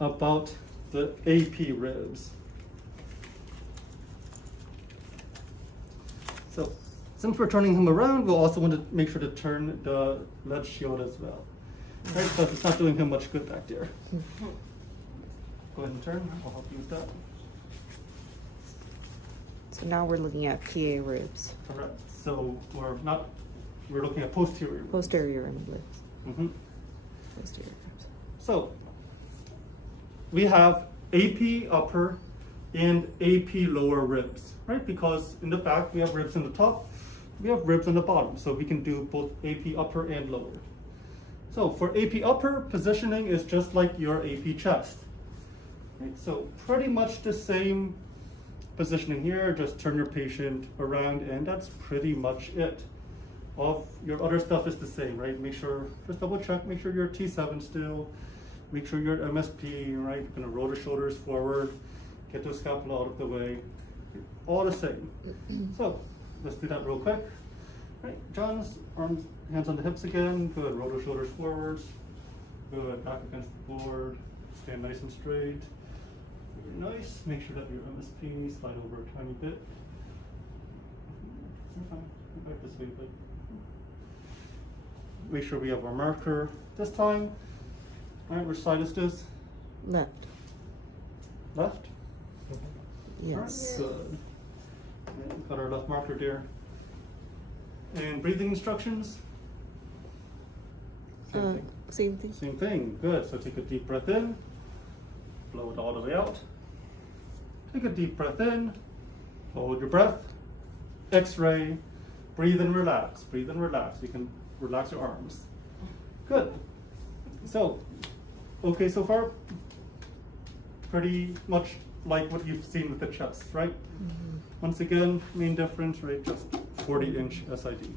about the AP ribs. So since we're turning him around, we'll also want to make sure to turn the lead shield as well. Right, because it's not doing him much good back there. Go ahead and turn, I'll help you with that. So now we're looking at PA ribs. Correct. So we're looking at posterior ribs. Posterior ribs. Mm-hmm. Posterior ribs. So we have AP upper and AP lower ribs, right? Because in the back we have ribs in the top, we have ribs on the bottom, so we can do both AP upper and lower. So for AP upper, positioning is just like your AP chest. Right? So pretty much the same positioning here, just turn your patient around and that's pretty much it. All of your other stuff is the same, right? Make sure, just double check, make sure you're T7 still, make sure you're MSP, right? You're gonna roll the shoulders forward, get the scapula out of the way, all the same. So let's do that real quick. Right, John's arms, hands on the hips again, good, roll the shoulders forwards, good, back against the board, stand nice and straight. Very nice, make sure that your MSP slide over a tiny bit. You're fine, go back this way a bit. Make sure we have our marker this time. All right, which side is this? Left. Left? Yes. All right, good. And got our left marker there. And breathing instructions? Same thing. Same thing. Same thing, good. So take a deep breath in, blow it all the way out. Take a deep breath in, hold your breath, X-ray, breathe and relax, breathe and relax. You can relax your arms. Good. So, okay so far? Pretty much like what you've seen with the chest, right? Mm-hmm. Once again, main difference, right? Just 40-inch SID.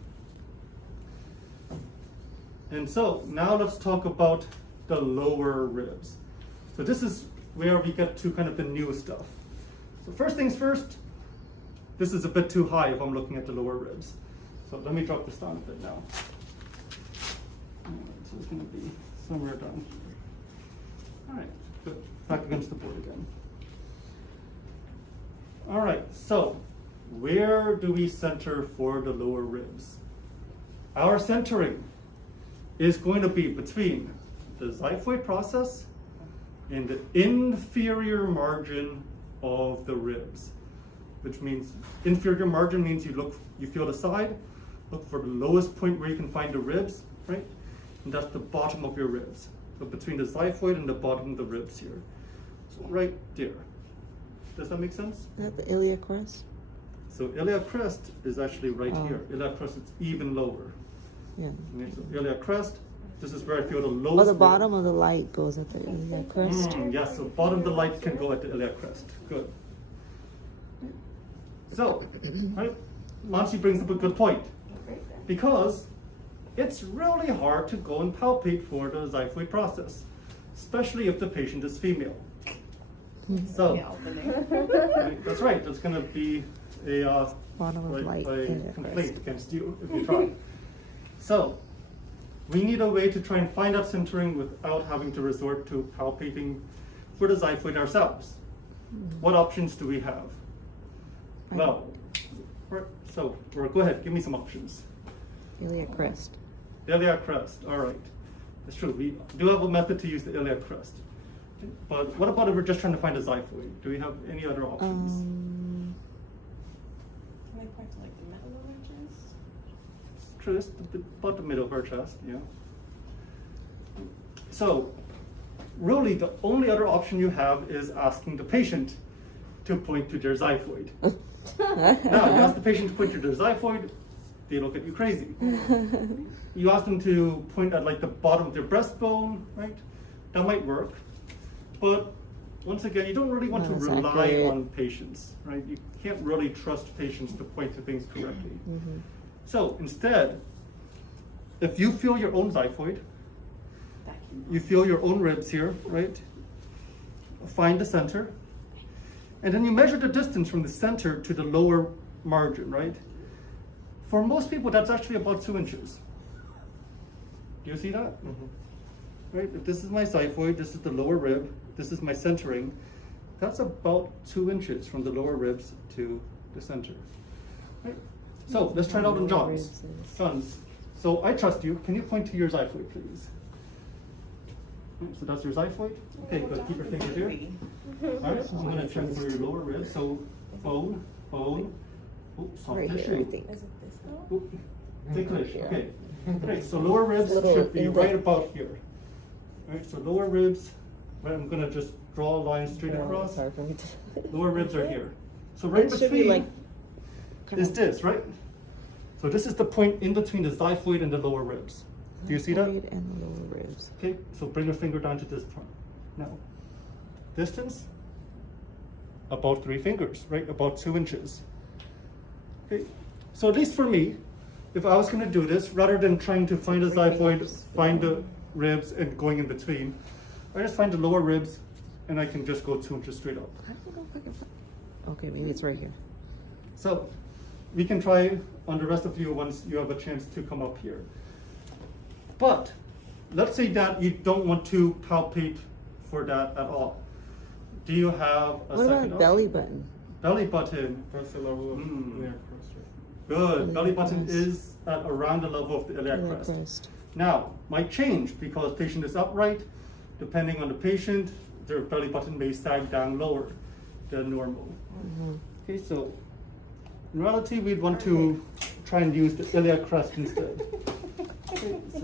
And so now let's talk about the lower ribs. So this is where we get to kind of the new stuff. So first things first, this is a bit too high if I'm looking at the lower ribs. So let me drop this down a bit now. All right, so it's gonna be somewhere down here. All right, good. Back against the board again. All right, so where do we center for the lower ribs? Our centering is going to be between the xiphoid process and the inferior margin of the ribs, which means inferior margin means you feel the side, look for the lowest point where you can find the ribs, right? And that's the bottom of your ribs. So between the xiphoid and the bottom of the ribs here. So right there. Does that make sense? Is that the iliac crest? So iliac crest is actually right here. Iliac crest is even lower. Yeah. Okay, so iliac crest, this is where I feel the lowest. Oh, the rib. bottom of the light goes at the iliac crest. Yes, so bottom of the light can go at the iliac crest. Good. So, right, Mansi brings up a good point. Because it's really hard to go and palpate for the xiphoid process, especially if the patient is female. So, that's right, that's going to be a Bottom of light iliac complaint crest. against you if you try. So, we need a way to try and find that centering without having to resort to palpating for the xiphoid ourselves. What options do we have? Well, go ahead, give me some options. Iliac crest. Iliac crest, all right. That's true, we do have a method to use the iliac crest. But what about if we're just trying to find a xiphoid? Do we have any other options? Can I point to like the middle of our chest? True, it's about the middle of our chest, yeah. So, really the only other option you have is asking the patient to point to their xiphoid. Now, you ask the patient to point to their xiphoid, they look at you crazy. You ask them to point at like the bottom of their breastbone, right? That might work. But once again, you don't really want to rely on patients, right? You can't really trust patients to point to things correctly. Mm-hmm. So instead, if you feel your own xiphoid, you feel your own ribs here, right? Find the center. And then you measure the distance from the center to the lower margin, right? For most people, that's actually about 2 inches. Do you see that? Mm-hmm. Right? If this is my xiphoid, this is the lower rib, this is my centering. That's about 2 inches from the lower ribs to the center. Right? So let's try it out on John's. John's. So I trust you. Can you point to your xiphoid, please? Right, so that's your xiphoid. Okay, good. Keep your finger here. All right, so I'm going to check for your lower ribs. So bone. Oops, soft Right here, I tissue. think. Is it this though? Oop, ticklish. Okay. Great. So lower ribs Little should be indent. right about here. All right. So lower ribs. Right, I'm going to just draw a line straight across. Sorry for me to. Lower ribs are here. So right It should between be like. kind is of this, right? So this is the point in between the xiphoid and the lower ribs. Do you see that? xiphoid and the lower ribs. Okay, so bring your finger down to this point. Now, distance, about 3 fingers, right? About 2 inches. Okay, so at least for me, if I was going to do this, rather than trying to find the 3 xiphoid, fingers. find the ribs, and going in between, I just find the lower ribs, and I can just go 2 inches straight up. I don't know if I can find. Okay, maybe it's right here. So we can try on the rest of you once you have a chance to come up here. But let's say that you don't want to palpate for that at all. Do you have a What second about belly button? Belly button. That's the level of Mm. iliac crest, right? Good. Belly Belly button crest. is at around the level of the iliac Iliac crest. crest. Now, might change because patient is upright. Depending on the patient, their belly button may sag down lower than normal. Mhm. Okay, so in reality, we'd want to try and use the iliac crest instead. Okay, so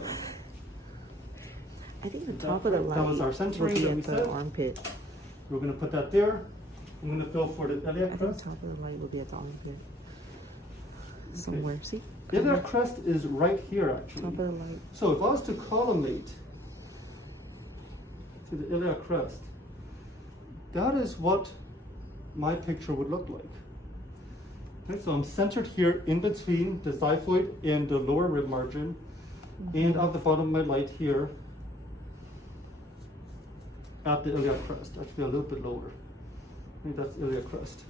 I think the top of the light. that was our center right that at we the said. armpit. we're going to put that there. I'm going to fill for the I iliac think crest. top of the light will be at the armpit. Somewhere. See? Iliac crest is right here, Top actually. of the light. So if I was to collimate to the iliac crest, that is what my picture would look like. Okay, so I'm centered here in between the xiphoid and the lower rib margin, and at the bottom of my light here at the iliac crest, actually a little bit lower. I think that's iliac crest.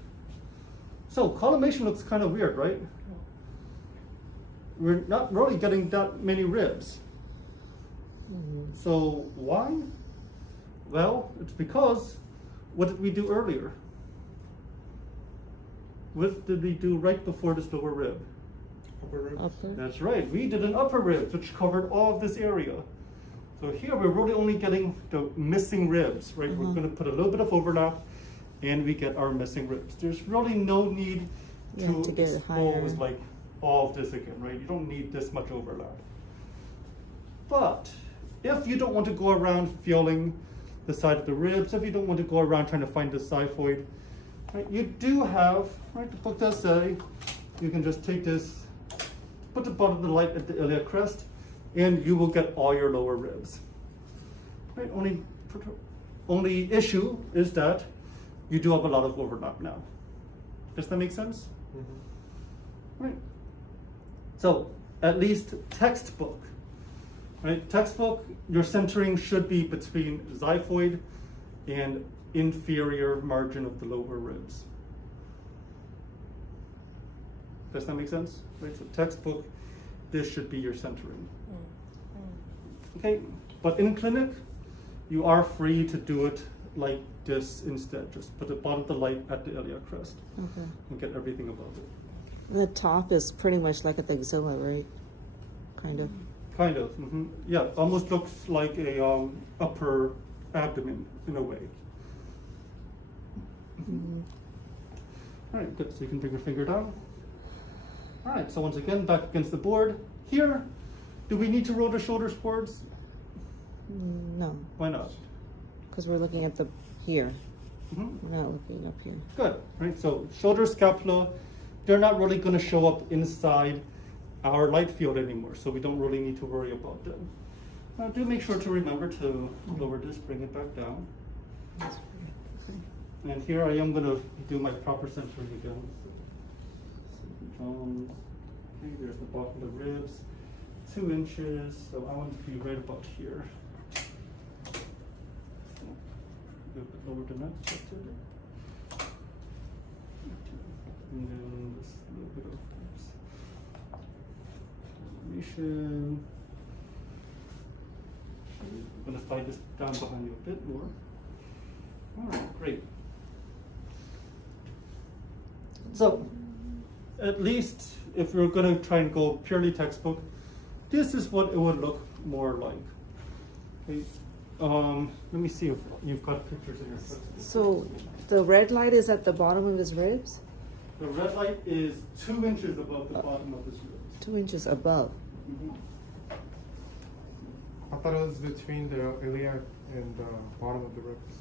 So collimation looks kind of weird, right? We're not really getting that many ribs. Mhm. So why? Well, it's because, what did we do earlier? What did we do right before this lower rib? Upper rib. Upper. That's right, we did an upper rib, which covered all of this area. So here we're really only getting the missing ribs, right? We're Uh-huh. gonna put a little bit of overlap and we get our missing ribs. There's really no need Yeah, to to get it expose higher. like all of this again, right? You don't need this much overlap. But if you don't want to go around feeling the side of the ribs, if you don't want to go around trying to find the xiphoid, right, you do have, right, the book does say, you can just take this, put the bottom of the light at the iliac crest, and you will get all your lower ribs. Right, only issue is that you do have a lot of overlap now. Does that make sense? Mhm. Right. So at least textbook, right? Textbook, your centering should be between xiphoid and inferior margin of the lower ribs. Does that make sense? Right. So textbook, this should be your centering. Okay. But in clinic, you are free to do it like this instead. Just put the bottom of the light at the iliac crest Okay. and get everything above it. The top is pretty much like at the axilla, right? Kind of. Kind of, yeah, almost looks like a upper abdomen in a way. Mhm. All right, good. So you can bring your finger down. All right. So once again, back against the board. Here, do we need to roll the shoulders forwards? No, Why not? because we're looking at the here. Mhm. We're not looking up here. Good. Right. So shoulder, scapula, they're not really going to show up inside our light field anymore, so we don't really need to worry about them. Now, do make sure to remember to lower this, bring it back down. That's weird. Okay. And here I am going to do my proper centering again. Okay, there's the bottom of the ribs, 2 inches, so I want to be right about here. A little bit lower than that, just a bit. And then this little bit of coordination. I'm going to slide this down behind you a bit more. So, at least if you're gonna try and go purely textbook, this is what it would look more like. Okay. Let me see if you've got pictures in your textbook. So the red light is at the bottom of his ribs? The red light is 2 inches above the bottom of his ribs. 2 inches above. Mhm. I thought it was between the iliac and the bottom of the ribs.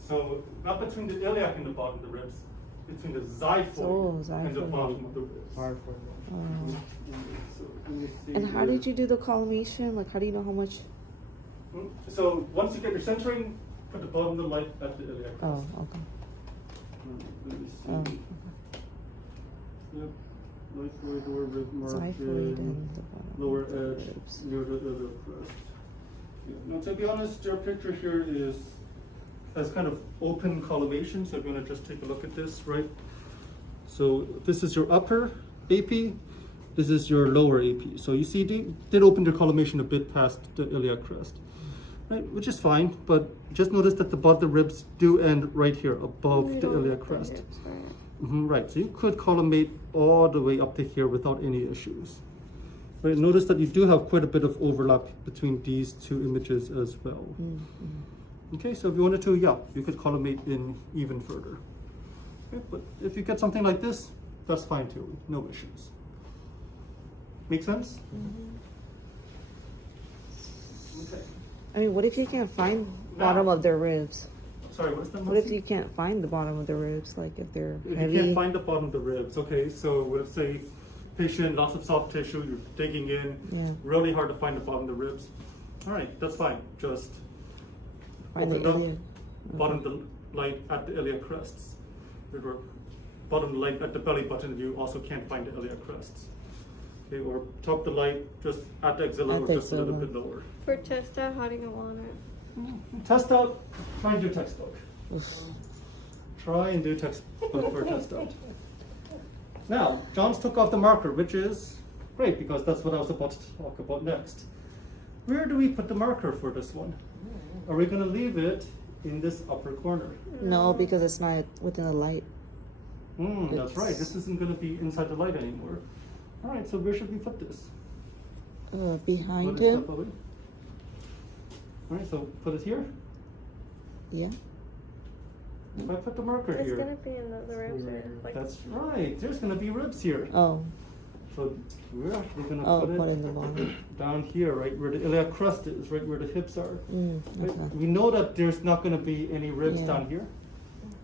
So, not between the iliac and the bottom of the ribs, between the xiphoid Oh, and the xiphoid. bottom of the ribs. Sorry for that. So, let me see And how here. did you do the collimation? Like, how do you know how much? So, once you get your centering, put the bottom of the light at the iliac. Oh, okay. Let me see. Oh. Yep. Xiphoid, lower rib Xiphoid margin, and the bottom lower of the edge, ribs. near the iliac crest. Yeah. Now, to be honest, your picture here has kind of open collimation, so if you want to just take a look at this, right? So this is your upper AP, this is your lower AP. So you see, they did open their collimation a bit past the iliac crest, right? Which is fine, but just notice that the bottom of the ribs do end right here above the iliac crest. Right, so you could collimate all the way up to here without any issues. Right, notice that you do have quite a bit of overlap between these two images as well. Okay, so if you wanted to, yeah, you could collimate in even further. Okay, but if you get something like this, that's fine too, no issues. Make sense? Okay. I mean, what if you can't find bottom of their ribs? Sorry, what's that? What if you can't find the bottom of the ribs? Like if they're If heavy? you can't find the bottom of the ribs, okay, so let's say patient, lots of soft tissue, you're digging in, Yeah. really hard to find the bottom of the ribs. All right, that's fine. Just Find the open up, iliac. bottom of the light at the iliac crests. Or bottom of the light at the belly button if you also can't find the iliac crests. Okay, or top of the light just at the axilla At or the just a little axilla. bit lower. For test out, how do you want it? Test out, find your textbook. Oof. Try and do textbook for test out. Now, John's took off the marker, which is great because that's what I was about to talk about next. Where do we put the marker for this one? Are we going to leave it in this upper corner? No, because it's not within the light. That's right. This isn't going to be inside the light anymore. All right, so where should we put this? Behind Put it him? up away. All right, so put it here. Yeah. If I put the marker It's here, gonna be in the ribs here. Like, that's right. There's going to be ribs here. Oh. So we're actually going to Oh, put it put in the bottom. down here, right where the iliac crest is, right where the hips are. Right? Okay. We know that there's not going to be any ribs Yeah. down here.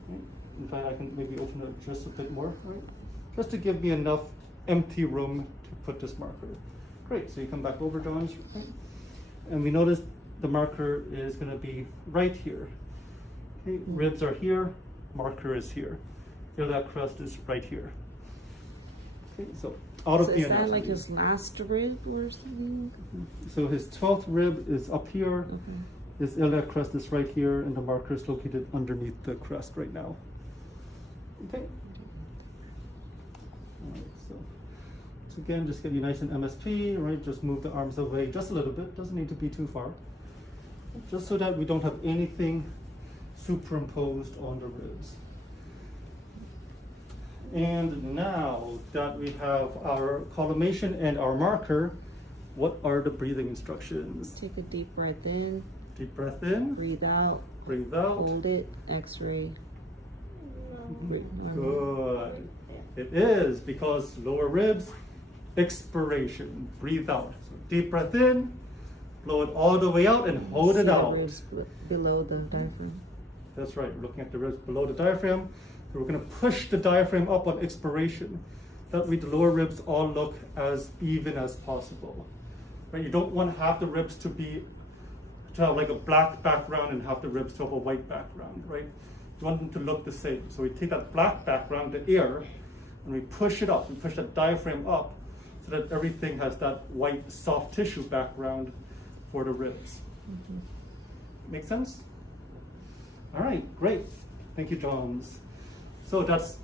Right? In fact, I can maybe open it just a bit more, right? Just to give me enough empty room to put this marker. Great, so you come back over, John, right? And we notice the marker is going to be right here. Okay, ribs are here, marker is here. Iliac crest is right here. Okay, so out of So the is that anatomy. like his last rib or something? So his 12th rib is up here, his iliac crest is right here, and the marker is located underneath the crest right now. Okay. All right, so again, just get you nice and MSP, right? Just move the arms away just a little bit, doesn't need to be too far. Just so that we don't have anything superimposed on the ribs. And now that we have our collimation and our marker, what are the breathing instructions? Take a deep breath in, Deep breath in, breathe out, breathe out. hold it, x-ray. Breathe. Good. It is because lower ribs, expiration, breathe out. So deep breath in, blow it all the way out and hold See it the out. ribs below the diaphragm. That's right, we're looking at the ribs below the diaphragm. So we're going to push the diaphragm up on expiration. That way the lower ribs all look as even as possible. Right? You don't want half the ribs to have like a black background and half the ribs to have a white background, right? You want them to look the same. So we take that black background, the air, and we push it up. We push that diaphragm up so that everything has that white soft tissue background for the ribs. Make sense? All right, great. Thank you, Johns. So that's